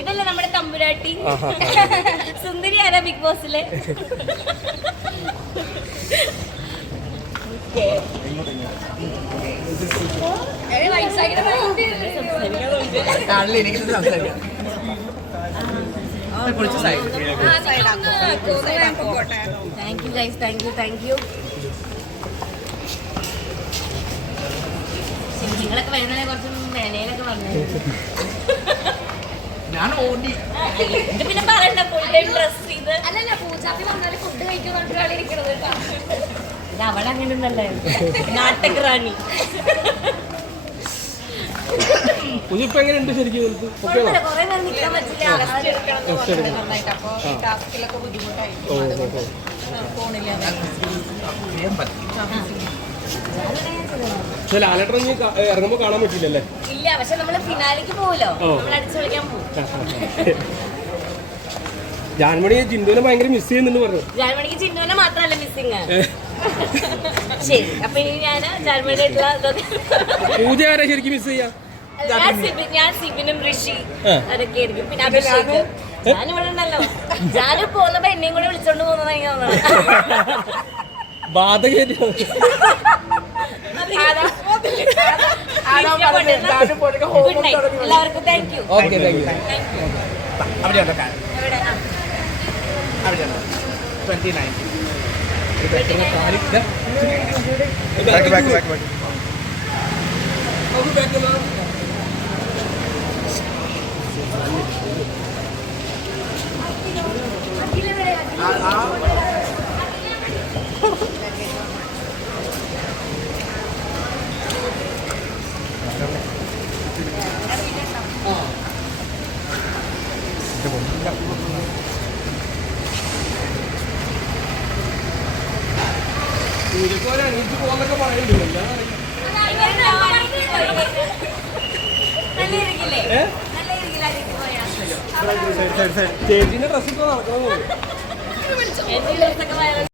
ഇതല്ലേ നമ്മുടെ തമ്പുരാട്ടി സുന്ദരി ആരാ ബിഗ് ബോസിലെ? Thank you guys, thank you, thank you. നിങ്ങളൊക്കെ വരുന്നതിനെ കുറച്ച് മേലയിലൊക്കെ വന്നു. ഇത് പിന്നെ പറയണ്ട, ഫുൾ ടൈം ഡ്രസ് ചെയ്ത് അല്ലല്ല പൂജാപ്പി വന്നാല് ഫുഡ് കഴിക്കാൻ ഇരിക്കണത്. ഇത് അവളെ അങ്ങനെ ഒന്നല്ലായിരുന്നു, നാട്ടക് റാണി. കുറെ നേരം നിൽക്കാൻ പറ്റില്ല. ഇറങ്ങുമ്പോ കാണാൻ പറ്റില്ലല്ലേ? ഇല്ല, പക്ഷെ നമ്മള് ഫിനാലേക്ക് പോവല്ലോ, നമ്മൾ അടിച്ചു വിളിക്കാൻ പോകും. ജാൻമണി ചിന്തുവിനെ ഭയങ്കര മിസ് ചെയ്യുന്നുണ്ട് പറഞ്ഞു. ജാൻമണിക്ക് ചിന്തുവിനെ മാത്രമല്ല മിസ്സിങ്. ശരി, അപ്പൊ ഇനി ഞാൻ ജാൻമണിയുടെ പൂജ ആരാ ശരിക്കും മിസ് ചെയ്യാ? ഞാൻ സിബിനും ഋഷി അതൊക്കെ ആയിരിക്കും. പിന്നെ അഭിഷേക് ഞാനിവിടെ ഉണ്ടല്ലോ. ഞാൻ പോന്നപ്പോ എന്നെയും കൂടെ വിളിച്ചോണ്ട് പോകുന്നതായി. ഗുഡ് നൈറ്റ് എല്ലാവർക്കും. Thank you. ചേച്ചിന്റെ ഡ്രസ് ഇപ്പൊ നടക്കണം.